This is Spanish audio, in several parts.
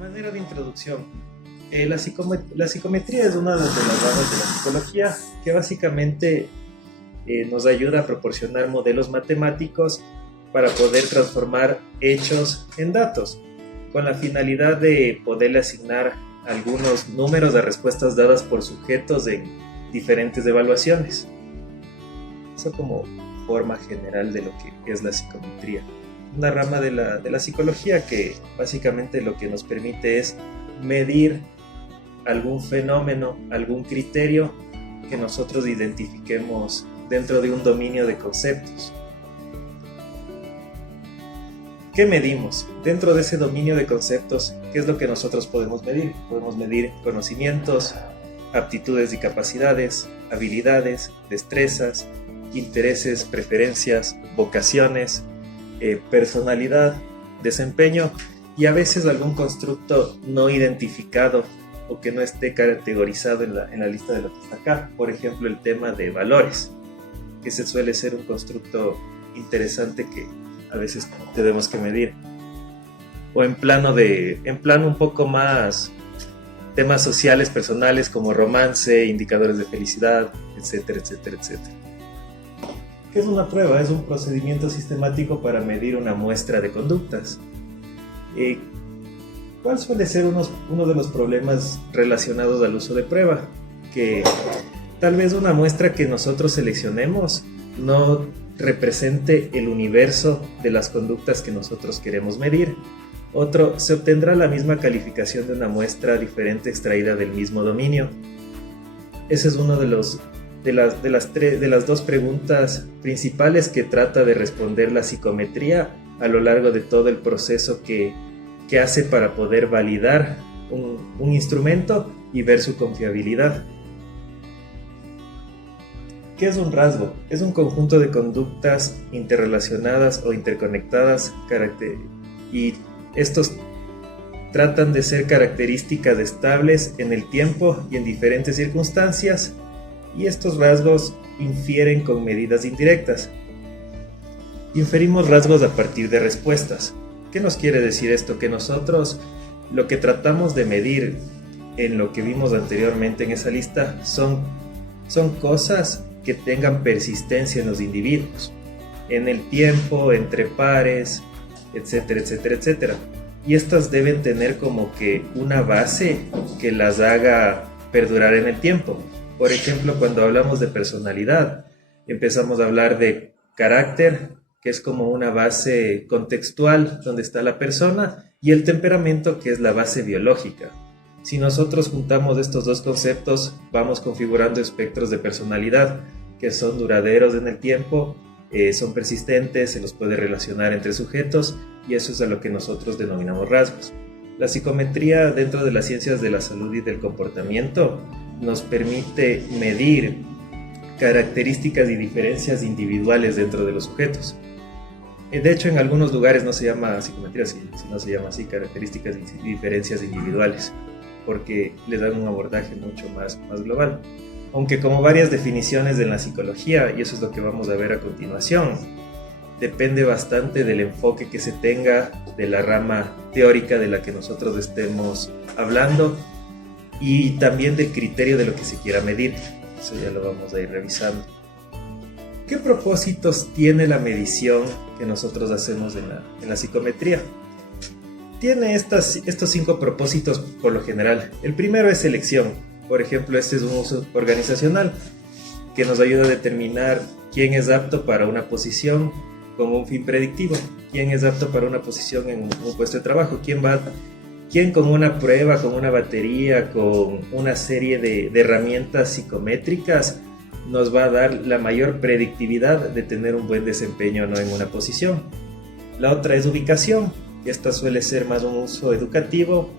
manera de introducción, la psicometría es una de las ramas de la psicología que básicamente nos ayuda a proporcionar modelos matemáticos para poder transformar hechos en datos, con la finalidad de poderle asignar algunos números a respuestas dadas por sujetos en diferentes evaluaciones. Eso como forma general de lo que es la psicometría. Una rama de la psicología que básicamente lo que nos permite es medir algún fenómeno, algún criterio que nosotros identifiquemos dentro de un dominio de conceptos. ¿Qué medimos? Dentro de ese dominio de conceptos, ¿qué es lo que nosotros podemos medir? Podemos medir conocimientos, aptitudes y capacidades, habilidades, destrezas, intereses, preferencias, vocaciones, personalidad, desempeño y a veces algún constructo no identificado o que no esté categorizado en la lista de lo que está acá. Por ejemplo, el tema de valores, que se suele ser un constructo interesante que a veces tenemos que medir. O en plano un poco más temas sociales, personales como romance, indicadores de felicidad, etcétera, etcétera, etcétera. ¿Qué es una prueba? Es un procedimiento sistemático para medir una muestra de conductas. ¿Cuál suele ser uno de los problemas relacionados al uso de prueba? Que tal vez una muestra que nosotros seleccionemos no represente el universo de las conductas que nosotros queremos medir. Otro, se obtendrá la misma calificación de una muestra diferente extraída del mismo dominio. Ese es uno de las dos preguntas principales que trata de responder la psicometría a lo largo de todo el proceso que hace para poder validar un instrumento y ver su confiabilidad. ¿Qué es un rasgo? Es un conjunto de conductas interrelacionadas o interconectadas y estos tratan de ser características estables en el tiempo y en diferentes circunstancias, y estos rasgos infieren con medidas indirectas. Inferimos rasgos a partir de respuestas. ¿Qué nos quiere decir esto? Que nosotros lo que tratamos de medir en lo que vimos anteriormente en esa lista son cosas que tengan persistencia en los individuos, en el tiempo, entre pares, etcétera, etcétera, etcétera. Y estas deben tener como que una base que las haga perdurar en el tiempo. Por ejemplo, cuando hablamos de personalidad, empezamos a hablar de carácter, que es como una base contextual donde está la persona, y el temperamento, que es la base biológica. Si nosotros juntamos estos dos conceptos, vamos configurando espectros de personalidad que son duraderos en el tiempo, son persistentes, se los puede relacionar entre sujetos, y eso es a lo que nosotros denominamos rasgos. La psicometría dentro de las ciencias de la salud y del comportamiento nos permite medir características y diferencias individuales dentro de los sujetos. De hecho, en algunos lugares no se llama psicometría, sino se llama así, características y diferencias individuales, porque le dan un abordaje mucho más global. Aunque como varias definiciones de la psicología, y eso es lo que vamos a ver a continuación, depende bastante del enfoque que se tenga, de la rama teórica de la que nosotros estemos hablando, y también del criterio de lo que se quiera medir. Eso ya lo vamos a ir revisando. ¿Qué propósitos tiene la medición que nosotros hacemos en la psicometría? Tiene estos 5 propósitos por lo general. El primero es selección. Por ejemplo, este es un uso organizacional que nos ayuda a determinar quién es apto para una posición con un fin predictivo, quién es apto para una posición en un puesto de trabajo, quién con una prueba, con una batería, con una serie de herramientas psicométricas nos va a dar la mayor predictividad de tener un buen desempeño o no en una posición. La otra es ubicación. Esta suele ser más un uso educativo,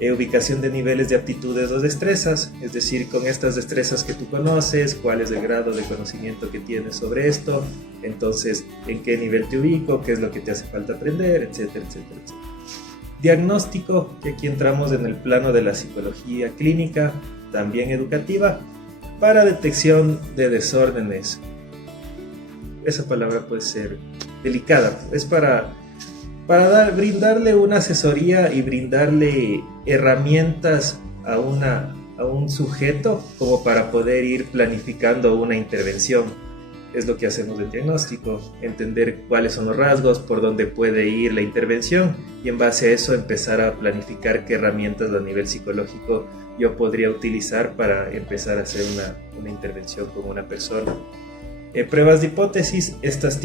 ubicación de niveles de aptitudes o destrezas, es decir, con estas destrezas que tú conoces, cuál es el grado de conocimiento que tienes sobre esto, entonces en qué nivel te ubico, qué es lo que te hace falta aprender, etcétera, etcétera, etcétera. Diagnóstico, que aquí entramos en el plano de la psicología clínica, también educativa, para detección de desórdenes. Esa palabra puede ser delicada, es para para brindarle una asesoría y brindarle herramientas a un sujeto como para poder ir planificando una intervención. Es lo que hacemos en diagnóstico, entender cuáles son los rasgos, por dónde puede ir la intervención y en base a eso empezar a planificar qué herramientas a nivel psicológico yo podría utilizar para empezar a hacer una intervención con una persona. Pruebas de hipótesis, estas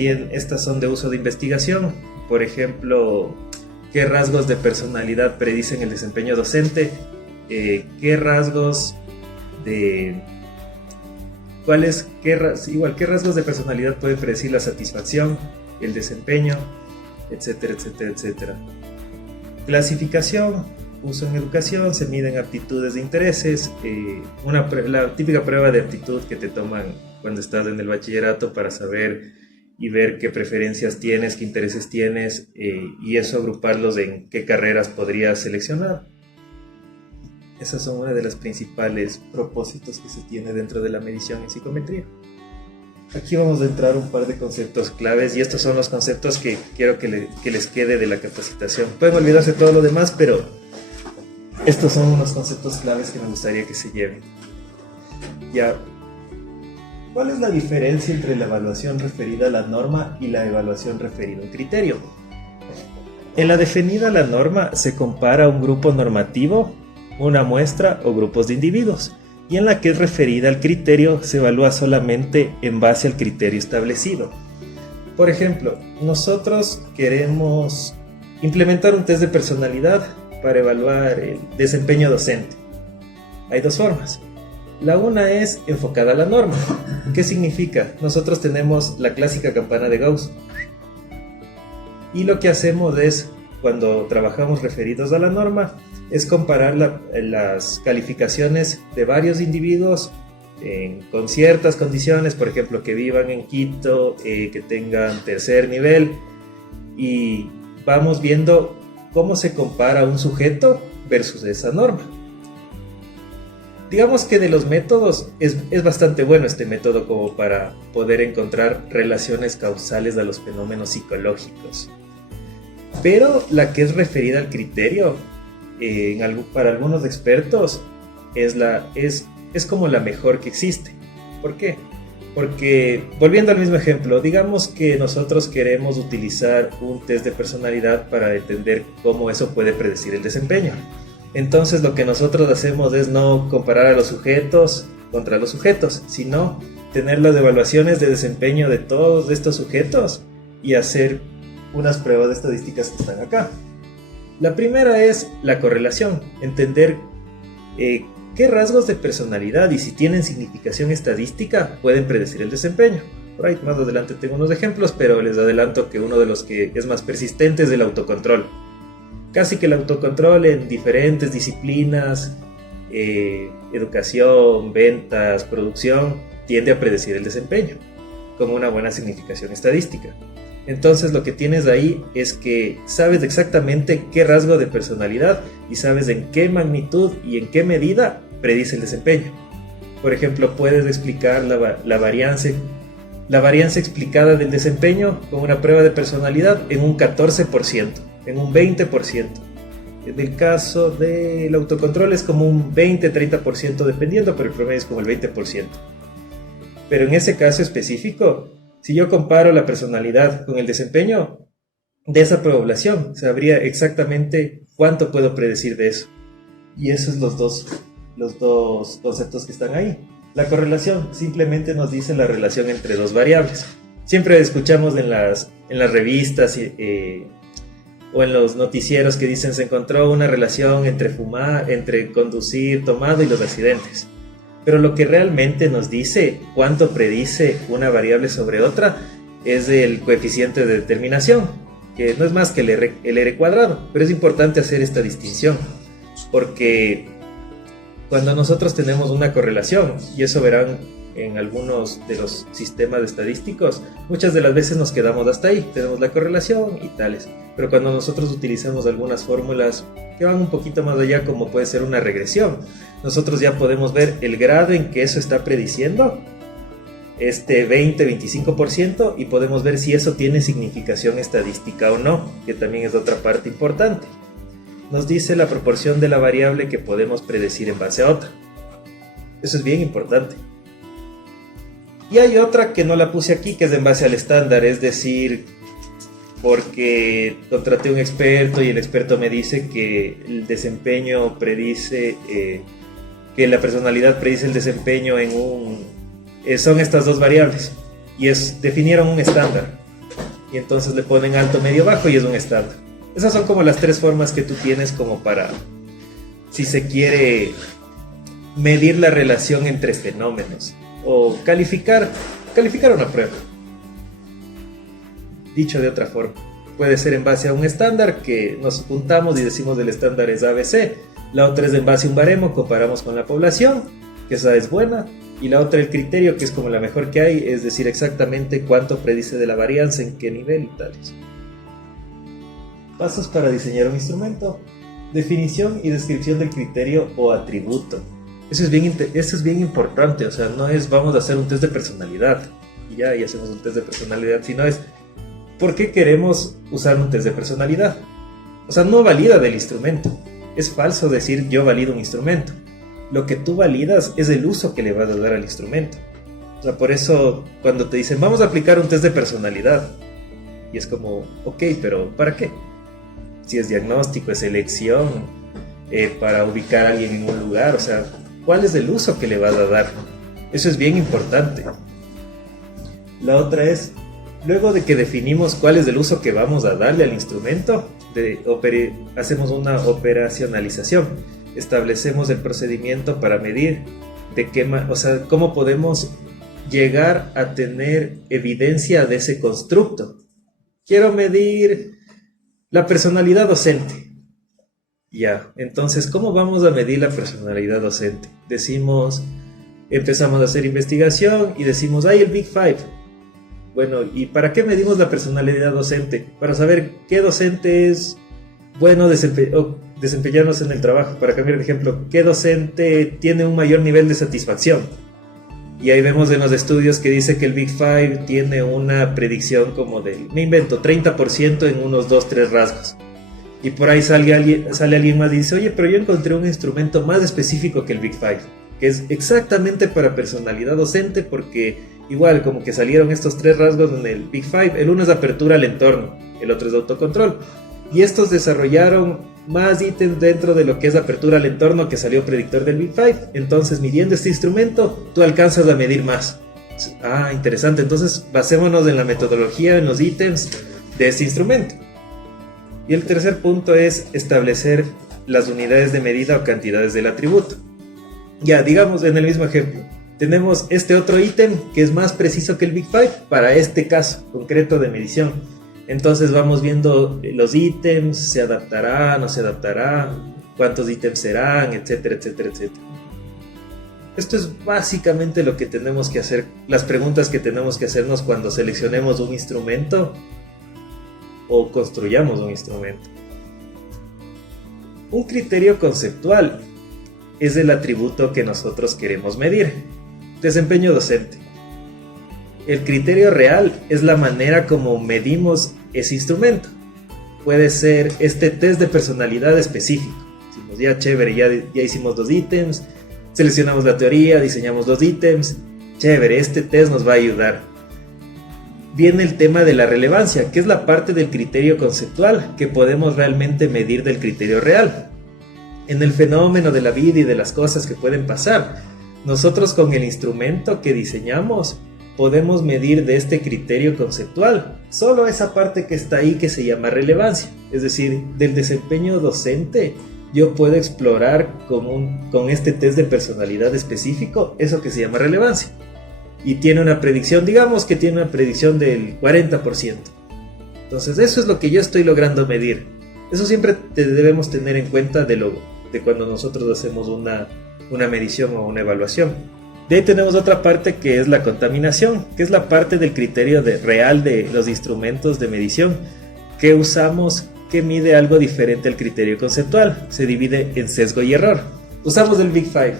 son de uso de investigación. Por ejemplo, ¿qué rasgos de personalidad predicen el desempeño docente? ¿Qué rasgos de personalidad pueden predecir la satisfacción, el desempeño, etcétera, etcétera, etcétera? Clasificación, uso en educación, se miden aptitudes de intereses, la típica prueba de aptitud que te toman cuando estás en el bachillerato para saber y ver qué preferencias tienes, qué intereses tienes, y eso agruparlos en qué carreras podrías seleccionar. Esas son una de las principales propósitos que se tiene dentro de la medición en psicometría. Aquí vamos a entrar un par de conceptos claves y estos son los conceptos que quiero que les quede de la capacitación. Pueden olvidarse todo lo demás, pero estos son unos conceptos claves que me gustaría que se lleven. Ya. ¿Cuál es la diferencia entre la evaluación referida a la norma y la evaluación referida a un criterio? En la definida a la norma se compara un grupo normativo, una muestra o grupos de individuos, y en la que es referida al criterio se evalúa solamente en base al criterio establecido. Por ejemplo, nosotros queremos implementar un test de personalidad para evaluar el desempeño docente. Hay dos formas. La una es enfocada a la norma. ¿Qué significa? Nosotros tenemos la clásica campana de Gauss. Y lo que hacemos es, cuando trabajamos referidos a la norma, es comparar las calificaciones de varios individuos con ciertas condiciones, por ejemplo, que vivan en Quito, que tengan tercer nivel, y vamos viendo cómo se compara un sujeto versus esa norma. Digamos que de los métodos es bastante bueno este método como para poder encontrar relaciones causales a los fenómenos psicológicos. Pero la que es referida al criterio, para algunos expertos, es como la mejor que existe. ¿Por qué? Porque, volviendo al mismo ejemplo, digamos que nosotros queremos utilizar un test de personalidad para entender cómo eso puede predecir el desempeño. Entonces lo que nosotros hacemos es no comparar a los sujetos contra los sujetos, sino tener las evaluaciones de desempeño de todos estos sujetos y hacer unas pruebas de estadísticas que están acá. La primera es la correlación, entender qué rasgos de personalidad y si tienen significación estadística pueden predecir el desempeño. Por ahí más adelante tengo unos ejemplos, pero les adelanto que uno de los que es más persistente es el autocontrol. Casi que el autocontrol en diferentes disciplinas, educación, ventas, producción, tiende a predecir el desempeño como una buena significación estadística. Entonces lo que tienes ahí es que sabes exactamente qué rasgo de personalidad y sabes en qué magnitud y en qué medida predice el desempeño. Por ejemplo, puedes explicar la varianza explicada del desempeño con una prueba de personalidad en un 14%, en un 20%. En el caso del autocontrol es como un 20-30% dependiendo, pero el promedio es como el 20%. Pero en ese caso específico, si yo comparo la personalidad con el desempeño de esa población, sabría exactamente cuánto puedo predecir de eso. Y esos son los dos conceptos que están ahí. La correlación simplemente nos dice la relación entre dos variables. Siempre escuchamos en las revistas o en los noticieros que dicen se encontró una relación entre conducir tomado y los accidentes. Pero lo que realmente nos dice cuánto predice una variable sobre otra es el coeficiente de determinación, que no es más que el R cuadrado. Pero es importante hacer esta distinción, porque cuando nosotros tenemos una correlación, y eso verán en algunos de los sistemas estadísticos, muchas de las veces nos quedamos hasta ahí, tenemos la correlación y tales. Pero cuando nosotros utilizamos algunas fórmulas que van un poquito más allá, como puede ser una regresión, nosotros ya podemos ver el grado en que eso está prediciendo este 20-25% y podemos ver si eso tiene significación estadística o no, que también es otra parte importante. Nos dice la proporción de la variable que podemos predecir en base a otra. Eso es bien importante. Y hay otra que no la puse aquí, que es en base al estándar, es decir, porque contraté a un experto y el experto me dice que el desempeño predice, que la personalidad predice el desempeño en son estas dos variables y definieron un estándar y entonces le ponen alto, medio, bajo y es un estándar. Esas son como las tres formas que tú tienes como para, si se quiere, medir la relación entre fenómenos o calificar una prueba. Dicho de otra forma, puede ser en base a un estándar que nos juntamos y decimos el estándar es ABC, la otra es en base a un baremo, comparamos con la población, que esa es buena, y la otra el criterio, que es como la mejor que hay, es decir exactamente cuánto predice de la varianza, en qué nivel y tales. Pasos para diseñar un instrumento. Definición y descripción del criterio o atributo. Eso es bien importante, o sea, no es vamos a hacer un test de personalidad y ya hacemos un test de personalidad, sino es ¿por qué queremos usar un test de personalidad? O sea, no valida del instrumento. Es falso decir yo valido un instrumento. Lo que tú validas es el uso que le vas a dar al instrumento. O sea, por eso cuando te dicen vamos a aplicar un test de personalidad, y es como, ok, pero ¿para qué? Si es diagnóstico, es selección, para ubicar a alguien en un lugar, o sea, ¿cuál es el uso que le vas a dar? Eso es bien importante. La otra es, luego de que definimos cuál es el uso que vamos a darle al instrumento, hacemos una operacionalización. Establecemos el procedimiento para medir cómo podemos llegar a tener evidencia de ese constructo. Quiero medir la personalidad docente. Ya, entonces, ¿cómo vamos a medir la personalidad docente? Empezamos a hacer investigación y decimos, hay el Big Five. Bueno, ¿y para qué medimos la personalidad docente? Para saber qué docente es bueno desempeñarnos en el trabajo. Para cambiar de ejemplo, ¿qué docente tiene un mayor nivel de satisfacción? Y ahí vemos en los estudios que dice que el Big Five tiene una predicción como me invento, 30% en unos 2-3 rasgos. Y por ahí sale alguien más y dice, oye, pero yo encontré un instrumento más específico que el Big Five, que es exactamente para personalidad docente, porque igual como que salieron estos 3 rasgos en el Big Five. El uno es apertura al entorno, el otro es autocontrol. Y estos desarrollaron más ítems dentro de lo que es apertura al entorno que salió predictor del Big Five. Entonces, midiendo este instrumento, tú alcanzas a medir más. Ah, interesante. Entonces, basémonos en la metodología, en los ítems de este instrumento. Y el tercer punto es establecer las unidades de medida o cantidades del atributo. Ya, digamos en el mismo ejemplo, tenemos este otro ítem que es más preciso que el Big Five para este caso concreto de medición. Entonces vamos viendo los ítems, se adaptará, no se adaptará, cuántos ítems serán, etcétera, etcétera, etcétera. Esto es básicamente lo que tenemos que hacer, las preguntas que tenemos que hacernos cuando seleccionemos un instrumento o construyamos un instrumento. Un criterio conceptual es el atributo que nosotros queremos medir. Desempeño docente. El criterio real es la manera como medimos ese instrumento. Puede ser este test de personalidad específico. Decimos, ya chévere, ya hicimos 2 ítems, seleccionamos la teoría, diseñamos 2 ítems, chévere, este test nos va a ayudar. Viene el tema de la relevancia, que es la parte del criterio conceptual que podemos realmente medir del criterio real. En el fenómeno de la vida y de las cosas que pueden pasar, nosotros con el instrumento que diseñamos podemos medir de este criterio conceptual solo esa parte que está ahí que se llama relevancia. Es decir, del desempeño docente yo puedo explorar con este test de personalidad específico eso que se llama relevancia. Y tiene una predicción, digamos que tiene una predicción del 40%. Entonces eso es lo que yo estoy logrando medir. Eso siempre debemos tener en cuenta de cuando nosotros hacemos una medición o una evaluación. De ahí tenemos otra parte que es la contaminación, que es la parte del criterio real de los instrumentos de medición que usamos, que mide algo diferente al criterio conceptual. Se divide en sesgo y error. Usamos el Big Five,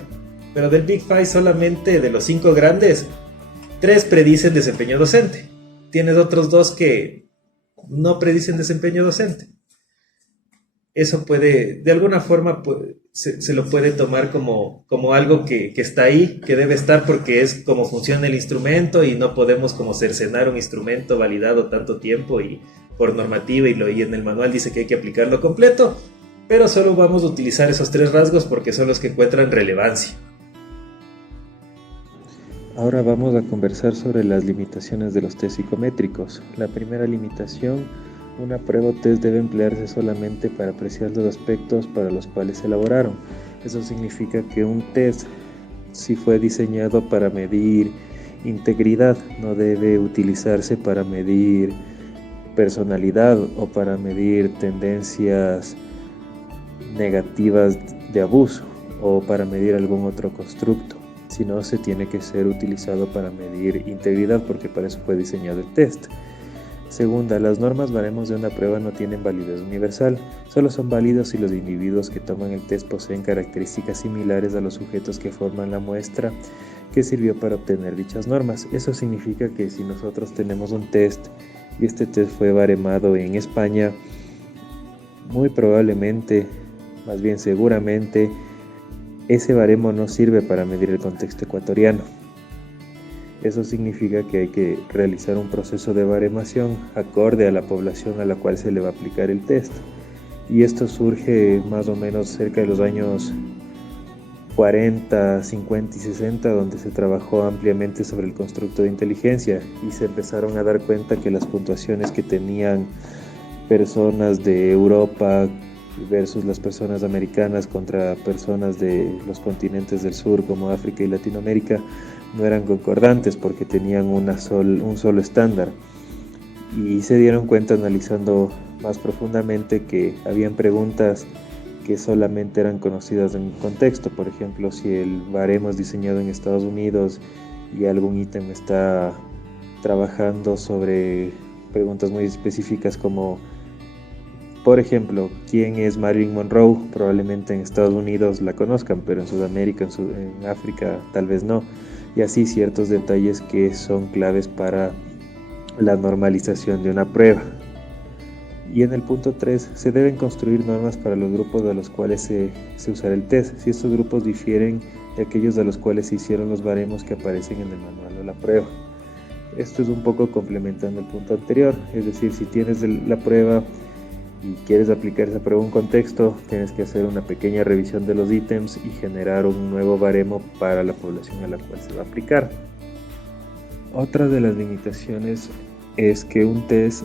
pero del Big Five solamente de los 5 grandes, 3 predicen desempeño docente. Tienes otros 2 que no predicen desempeño docente. Eso puede, de alguna forma, se lo puede tomar como algo que está ahí, que debe estar porque es como funciona el instrumento y no podemos como cercenar un instrumento validado tanto tiempo y por normativa y en el manual dice que hay que aplicarlo completo, pero solo vamos a utilizar esos 3 rasgos porque son los que encuentran relevancia. Ahora vamos a conversar sobre las limitaciones de los test psicométricos. La primera limitación: una prueba o test debe emplearse solamente para apreciar los aspectos para los cuales se elaboraron. Eso significa que un test, si fue diseñado para medir integridad, no debe utilizarse para medir personalidad o para medir tendencias negativas de abuso o para medir algún otro constructo, sino se tiene que ser utilizado para medir integridad, porque para eso fue diseñado el test. Segunda, las normas baremos de una prueba no tienen validez universal, solo son válidos si los individuos que toman el test poseen características similares a los sujetos que forman la muestra que sirvió para obtener dichas normas. Eso significa que si nosotros tenemos un test y este test fue baremado en España, muy probablemente, más bien seguramente, ese baremo no sirve para medir el contexto ecuatoriano. Eso significa que hay que realizar un proceso de baremación acorde a la población a la cual se le va a aplicar el test. Y esto surge más o menos cerca de los años 40, 50 y 60, donde se trabajó ampliamente sobre el constructo de inteligencia y se empezaron a dar cuenta que las puntuaciones que tenían personas de Europa versus las personas americanas contra personas de los continentes del sur como África y Latinoamérica no eran concordantes porque tenían un solo estándar, y se dieron cuenta analizando más profundamente que habían preguntas que solamente eran conocidas en un contexto. Por ejemplo, si el baremo es diseñado en Estados Unidos y algún ítem está trabajando sobre preguntas muy específicas como, por ejemplo, ¿quién es Marilyn Monroe? Probablemente en Estados Unidos la conozcan, pero en Sudamérica, en África tal vez no. Y así ciertos detalles que son claves para la normalización de una prueba. Y en el punto 3, se deben construir normas para los grupos de los cuales se usará el test, si estos grupos difieren de aquellos de los cuales se hicieron los baremos que aparecen en el manual de la prueba. Esto es un poco complementando el punto anterior, es decir, si tienes la prueba y quieres aplicar esa prueba a un contexto, tienes que hacer una pequeña revisión de los ítems y generar un nuevo baremo para la población a la cual se va a aplicar. Otra de las limitaciones es que un test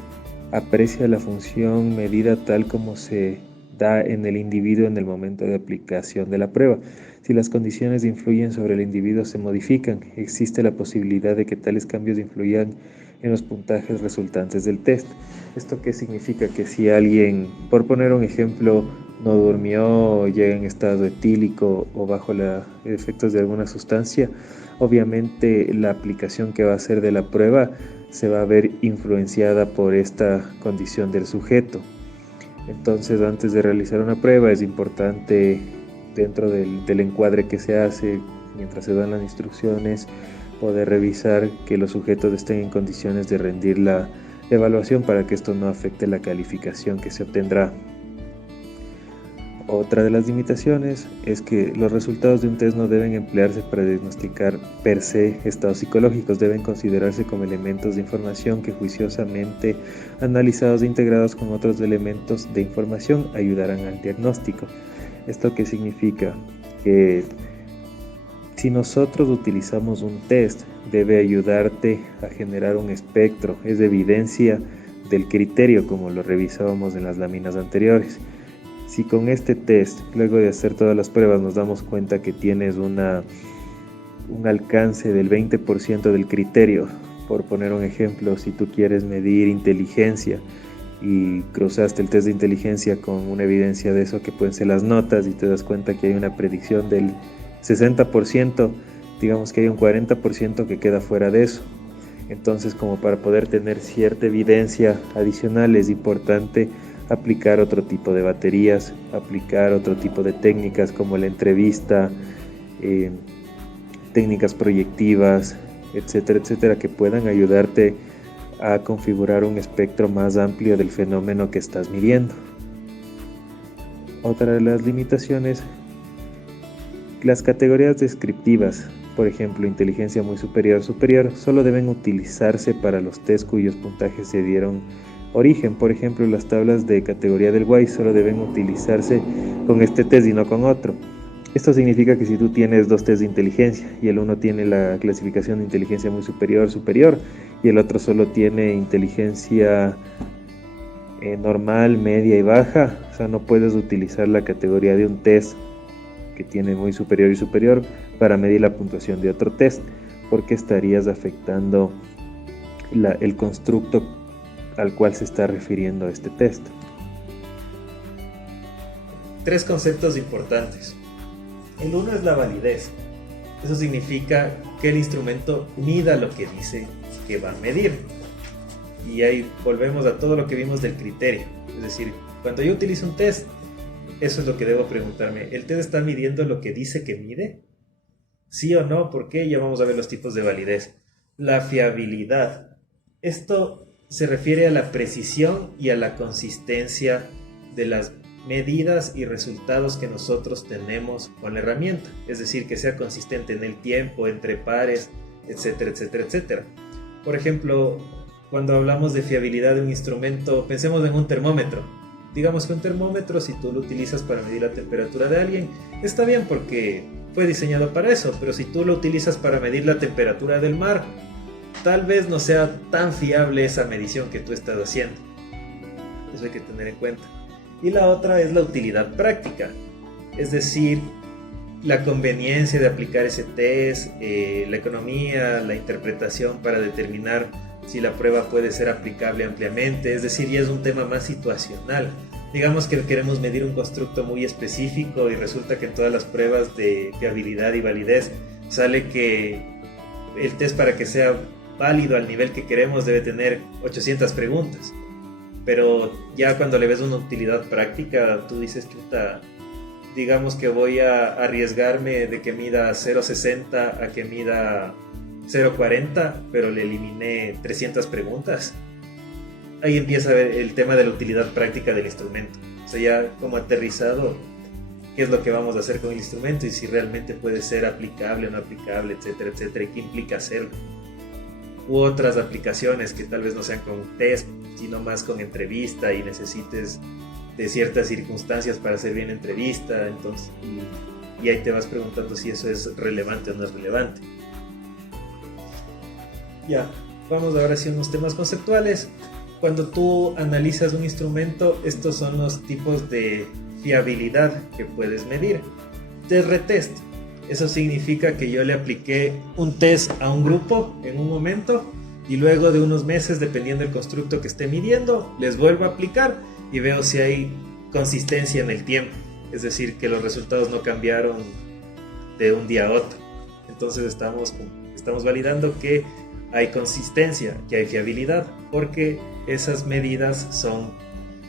aprecia la función medida tal como se da en el individuo en el momento de aplicación de la prueba. Si las condiciones influyen sobre el individuo se modifican, existe la posibilidad de que tales cambios influyan en los puntajes resultantes del test. ¿Esto qué significa? Que si alguien, por poner un ejemplo, no durmió, llega en estado etílico o bajo los efectos de alguna sustancia, obviamente la aplicación que va a hacer de la prueba se va a ver influenciada por esta condición del sujeto. Entonces, antes de realizar una prueba es importante, dentro del encuadre que se hace, mientras se dan las instrucciones, poder revisar que los sujetos estén en condiciones de rendir la evaluación para que esto no afecte la calificación que se obtendrá. Otra de las limitaciones es que los resultados de un test no deben emplearse para diagnosticar per se estados psicológicos, deben considerarse como elementos de información que juiciosamente analizados e integrados con otros elementos de información ayudarán al diagnóstico. ¿Esto qué significa? Que si nosotros utilizamos un test, debe ayudarte a generar un espectro, es evidencia del criterio, como lo revisábamos en las láminas anteriores. Si con este test, luego de hacer todas las pruebas, nos damos cuenta que tienes un alcance del 20% del criterio, por poner un ejemplo, si tú quieres medir inteligencia y cruzaste el test de inteligencia con una evidencia de eso que pueden ser las notas y te das cuenta que hay una predicción del 60%, digamos que hay un 40% que queda fuera de eso. Entonces, como para poder tener cierta evidencia adicional, es importante aplicar otro tipo de baterías, aplicar otro tipo de técnicas como la entrevista, técnicas proyectivas, etcétera, etcétera, que puedan ayudarte a configurar un espectro más amplio del fenómeno que estás midiendo. Otra de las limitaciones, las categorías descriptivas, por ejemplo, inteligencia muy superior, superior, solo deben utilizarse para los test cuyos puntajes se dieron origen. Por ejemplo, las tablas de categoría del WAIS solo deben utilizarse con este test y no con otro. Esto significa que si tú tienes dos test de inteligencia y el uno tiene la clasificación de inteligencia muy superior, superior, y el otro solo tiene inteligencia normal, media y baja, o sea, no puedes utilizar la categoría de un test que tiene muy superior y superior para medir la puntuación de otro test, porque estarías afectando el constructo al cual se está refiriendo este test. Tres conceptos importantes. El uno es la validez. Eso significa que el instrumento mida lo que dice que va a medir. Y ahí volvemos a todo lo que vimos del criterio. Es decir, cuando yo utilizo un test, eso es lo que debo preguntarme. ¿El test está midiendo lo que dice que mide? ¿Sí o no? ¿Por qué? Ya vamos a ver los tipos de validez. La fiabilidad. Esto se refiere a la precisión y a la consistencia de las medidas y resultados que nosotros tenemos con la herramienta. Es decir, que sea consistente en el tiempo, entre pares, etcétera, etcétera, etcétera. Por ejemplo, cuando hablamos de fiabilidad de un instrumento, pensemos en un termómetro. Digamos que un termómetro, si tú lo utilizas para medir la temperatura de alguien, está bien porque fue diseñado para eso, pero si tú lo utilizas para medir la temperatura del mar, tal vez no sea tan fiable esa medición que tú estás haciendo. Eso hay que tener en cuenta. Y la otra es la utilidad práctica, es decir, la conveniencia de aplicar ese test, la economía, la interpretación para determinar si la prueba puede ser aplicable ampliamente, es decir, ya es un tema más situacional. Digamos que queremos medir un constructo muy específico y resulta que en todas las pruebas de fiabilidad y validez sale que el test, para que sea válido al nivel que queremos, debe tener 800 preguntas. Pero ya cuando le ves una utilidad práctica, tú dices, chuta, digamos que voy a arriesgarme de que mida 0.60 a que mida 0.40, pero le eliminé 300 preguntas. Ahí empieza a ver el tema de la utilidad práctica del instrumento. O sea, ya como aterrizado, qué es lo que vamos a hacer con el instrumento y si realmente puede ser aplicable o no aplicable, etcétera, etcétera, y qué implica hacerlo. U otras aplicaciones que tal vez no sean con test, sino más con entrevista y necesites de ciertas circunstancias para hacer bien entrevista, entonces, y ahí te vas preguntando si eso es relevante o no es relevante. Ya, vamos ahora sí a unos temas conceptuales. Cuando tú analizas un instrumento, estos son los tipos de fiabilidad que puedes medir. Test-retest. Eso significa que yo le apliqué un test a un grupo en un momento y luego de unos meses, dependiendo del constructo que esté midiendo, les vuelvo a aplicar y veo si hay consistencia en el tiempo. Es decir, que los resultados no cambiaron de un día a otro. Entonces estamos validando que hay consistencia, que hay fiabilidad, porque esas medidas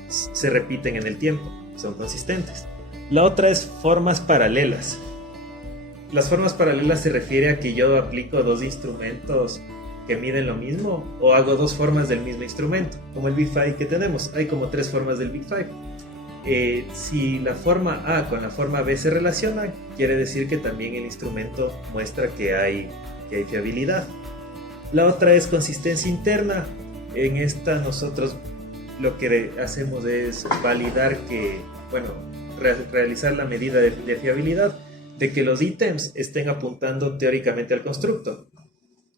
se repiten en el tiempo, son consistentes. La otra es formas paralelas. Las formas paralelas se refiere a que yo aplico dos instrumentos que miden lo mismo o hago dos formas del mismo instrumento, como el Big Five que tenemos. Hay como tres formas del Big Five. Si la forma A con la forma B se relacionan, quiere decir que también el instrumento muestra que hay fiabilidad. La otra es consistencia interna. En esta nosotros lo que hacemos es validar realizar la medida de fiabilidad de que los ítems estén apuntando teóricamente al constructo.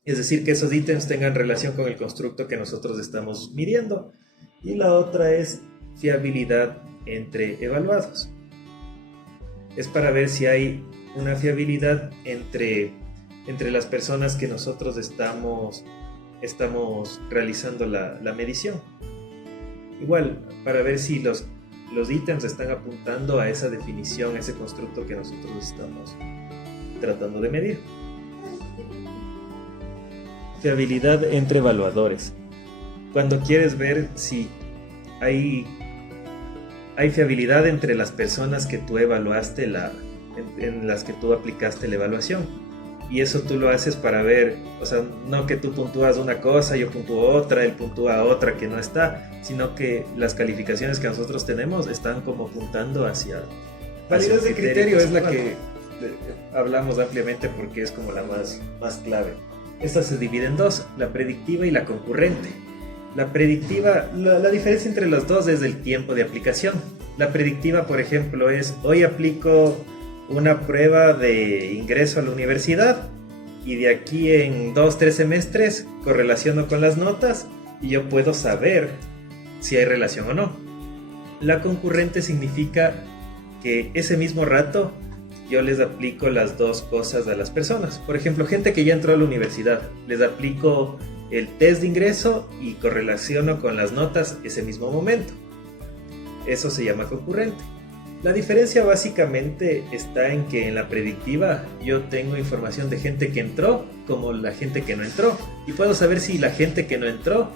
Es decir, que esos ítems tengan relación con el constructo que nosotros estamos midiendo. Y la otra es fiabilidad entre evaluados. Es para ver si hay una fiabilidad entre las personas que nosotros estamos realizando la medición. Igual, para ver si los ítems están apuntando a esa definición, a ese constructo que nosotros estamos tratando de medir. Fiabilidad entre evaluadores. Cuando quieres ver si hay fiabilidad entre las personas que tú evaluaste, en las que tú aplicaste la evaluación. y eso tú lo haces para ver, o sea, no que tú puntúas una cosa, yo puntúo otra, él puntúa otra que no está, sino que las calificaciones que nosotros tenemos están como apuntando hacia... Validez de criterio es la que hablamos ampliamente porque es como la más clave. Esta se divide en dos, la predictiva y la concurrente. La predictiva, la diferencia entre los dos es el tiempo de aplicación. La predictiva, por ejemplo, es hoy aplico una prueba de ingreso a la universidad y de aquí en 2-3 semestres correlaciono con las notas y yo puedo saber si hay relación o no. La concurrente significa que ese mismo rato yo les aplico las dos cosas a las personas. Por ejemplo, gente que ya entró a la universidad, les aplico el test de ingreso y correlaciono con las notas ese mismo momento. Eso se llama concurrente. La diferencia básicamente está en que en la predictiva yo tengo información de gente que entró como la gente que no entró y puedo saber si la gente que no entró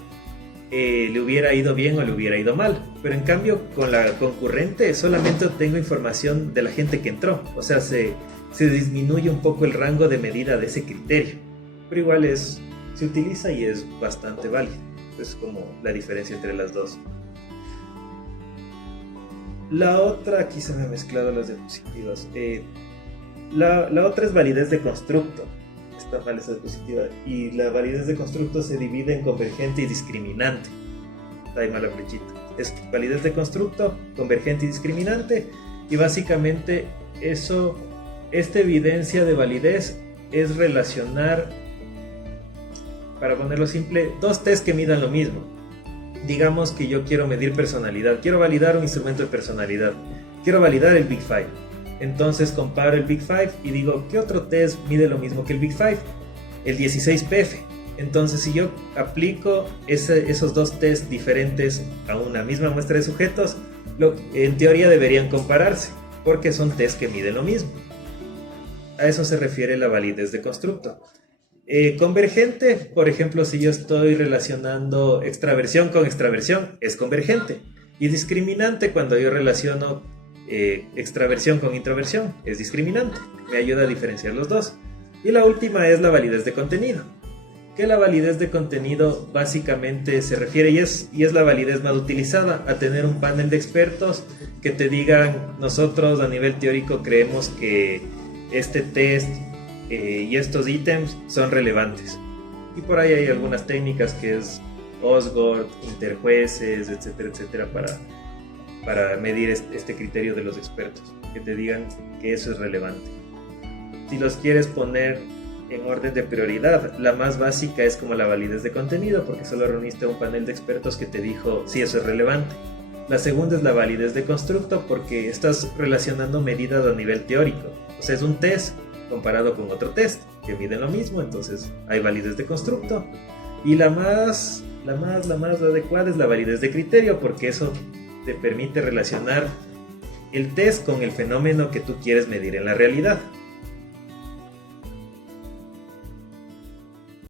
le hubiera ido bien o le hubiera ido mal. Pero en cambio con la concurrente solamente tengo información de la gente que entró, o sea se disminuye un poco el rango de medida de ese criterio, pero igual se utiliza y es bastante válido. Es como la diferencia entre las dos. La otra, aquí se me han mezclado las diapositivas. La otra es validez de constructo. Está mal esa diapositiva. Y la validez de constructo se divide en convergente y discriminante. Está ahí mal la flechita. Es validez de constructo, convergente y discriminante. Y básicamente esta evidencia de validez es relacionar, para ponerlo simple, dos tests que midan lo mismo. Digamos que yo quiero medir personalidad, quiero validar un instrumento de personalidad, quiero validar el Big Five. Entonces comparo el Big Five y digo, ¿qué otro test mide lo mismo que el Big Five? El 16PF. Entonces si yo aplico esos dos tests diferentes a una misma muestra de sujetos, en teoría deberían compararse, porque son tests que miden lo mismo. A eso se refiere la validez de constructo. Convergente, por ejemplo, si yo estoy relacionando extraversión con extraversión, es convergente. Y discriminante, cuando yo relaciono extraversión con introversión, es discriminante. Me ayuda a diferenciar los dos. Y la última es la validez de contenido. Que la validez de contenido básicamente se refiere, y es la validez más utilizada, a tener un panel de expertos que te digan, nosotros a nivel teórico creemos que este test y estos ítems son relevantes. Y por ahí hay algunas técnicas que es Osgood, interjueces, etcétera, etcétera, para medir este criterio de los expertos, que te digan que eso es relevante. Si los quieres poner en orden de prioridad, la más básica es como la validez de contenido, porque solo reuniste un panel de expertos que te dijo si eso es relevante. La segunda es la validez de constructo, porque estás relacionando medidas a nivel teórico. O sea, es un test comparado con otro test que miden lo mismo, entonces hay validez de constructo. Y la más adecuada es la validez de criterio, porque eso te permite relacionar el test con el fenómeno que tú quieres medir en la realidad.